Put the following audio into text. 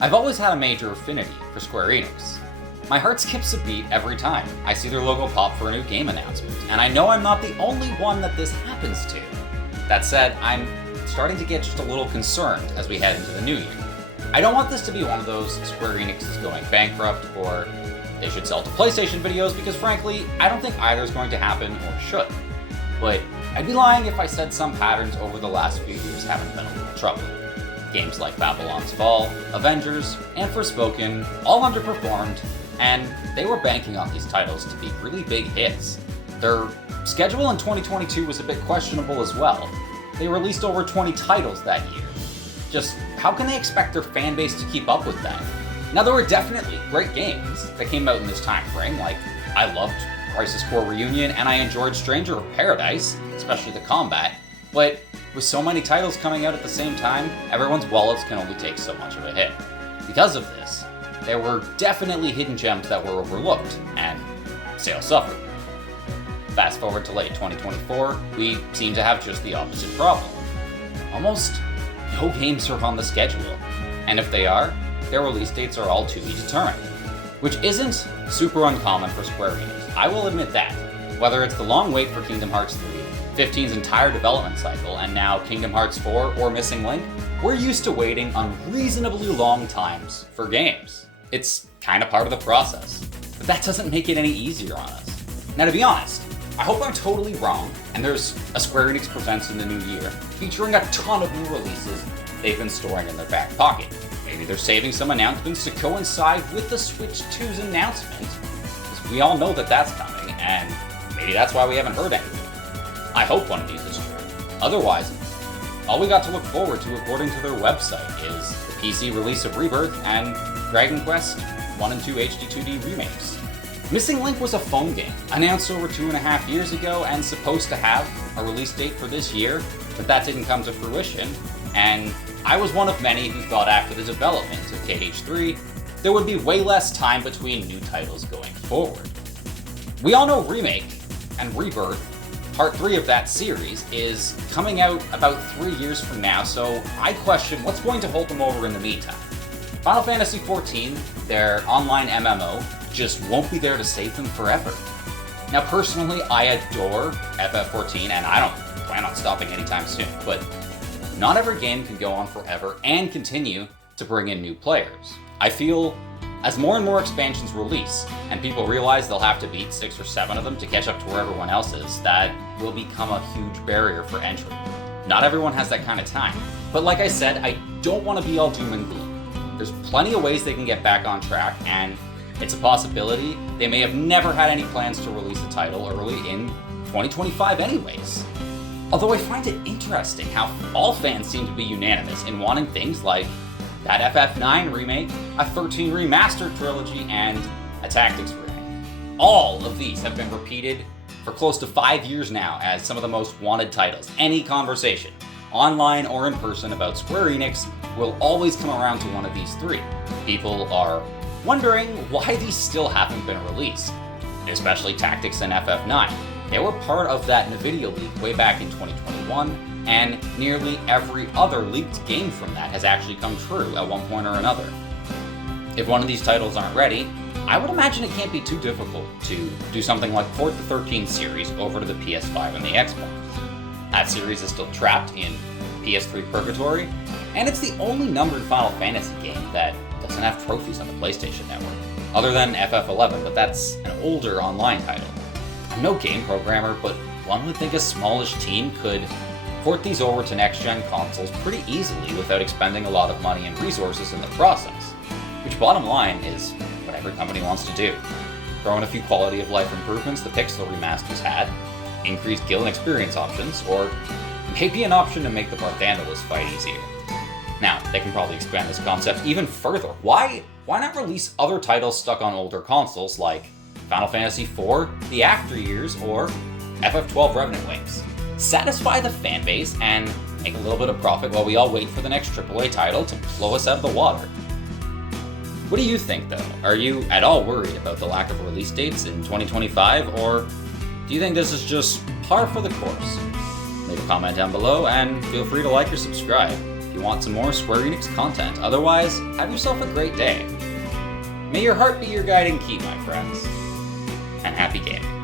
I've always had a major affinity for Square Enix. My heart skips a beat every time I see their logo pop for a new game announcement, and I know I'm not the only one that this happens to. That said, I'm starting to get just a little concerned as we head into the new year. I don't want this to be one of those Square Enix is going bankrupt or they should sell to PlayStation videos because frankly, I don't think either is going to happen or should. But I'd be lying if I said some patterns over the last few years haven't been a little troubling. Games like Babylon's Fall, Avengers, and Forspoken all underperformed, and they were banking on these titles to be really big hits. Their schedule in 2022 was a bit questionable as well. They released over 20 titles that year. Just how can they expect their fan base to keep up with that? Now there were definitely great games that came out in this time frame, like I loved Crisis Core Reunion and I enjoyed Stranger of Paradise, especially the combat, but with so many titles coming out at the same time, everyone's wallets can only take so much of a hit. Because of this, there were definitely hidden gems that were overlooked, and sales suffered. Fast forward to late 2024, we seem to have just the opposite problem. Almost no games are on the schedule, and if they are, their release dates are all to be determined. Which isn't super uncommon for Square Enix, I will admit that. Whether it's the long wait for Kingdom Hearts 3, 15's entire development cycle, and now Kingdom Hearts 4 or Missing Link, we're used to waiting unreasonably long times for games. It's kind of part of the process, but that doesn't make it any easier on us. Now to be honest, I hope I'm totally wrong, and there's a Square Enix Presents in the new year, featuring a ton of new releases they've been storing in their back pocket. Maybe they're saving some announcements to coincide with the Switch 2's announcement, because we all know that that's coming, and maybe that's why we haven't heard anything. I hope one of these is true. Otherwise, all we got to look forward to according to their website is the PC release of Rebirth and Dragon Quest 1 and 2 HD2D remakes. Missing Link was a phone game, announced over 2.5 years ago and supposed to have a release date for this year, but that didn't come to fruition, and I was one of many who thought after the development of KH3, there would be way less time between new titles going forward. We all know Remake and Rebirth, Part 3 of that series, is coming out about 3 years from now, so I question what's going to hold them over in the meantime. Final Fantasy XIV, their online MMO, just won't be there to save them forever. Now personally, I adore FF14 and I don't plan on stopping anytime soon, but not every game can go on forever and continue to bring in new players. I feel as more and more expansions release, and people realize they'll have to beat 6 or 7 of them to catch up to where everyone else is, that will become a huge barrier for entry. Not everyone has that kind of time. But like I said, I don't want to be all doom and gloom. There's plenty of ways they can get back on track, and it's a possibility they may have never had any plans to release the title early in 2025 anyways. Although I find it interesting how all fans seem to be unanimous in wanting things like that FF9 remake, a 13 remastered trilogy, and a Tactics remake. All of these have been repeated for close to 5 years now as some of the most wanted titles. Any conversation, online or in person, about Square Enix will always come around to one of these three. People are wondering why these still haven't been released, especially Tactics and FF9. They were part of that NVIDIA leak way back in 2021, and nearly every other leaked game from that has actually come true at one point or another. If one of these titles aren't ready, I would imagine it can't be too difficult to do something like port the 13 series over to the PS5 and the Xbox. That series is still trapped in PS3 purgatory, and it's the only numbered Final Fantasy game that doesn't have trophies on the PlayStation Network, other than FF11, but that's an older online title. I'm no game programmer, but one would think a smallish team could port these over to next-gen consoles pretty easily without expending a lot of money and resources in the process. Which, bottom line, is what every company wants to do. Throw in a few quality of life improvements the Pixel remasters had, increased guild and experience options, or maybe an option to make the Barthandelus fight easier. Now, they can probably expand this concept even further. Why not release other titles stuck on older consoles like Final Fantasy IV, The After Years, or FF12 Revenant Wings? Satisfy the fan base and make a little bit of profit while we all wait for the next AAA title to blow us out of the water. What do you think though? Are you at all worried about the lack of release dates in 2025, or do you think this is just par for the course? Leave a comment down below and feel free to like or subscribe if you you want some more Square Enix content. Otherwise, have yourself a great day. May your heart be your guiding key, my friends. And happy gaming.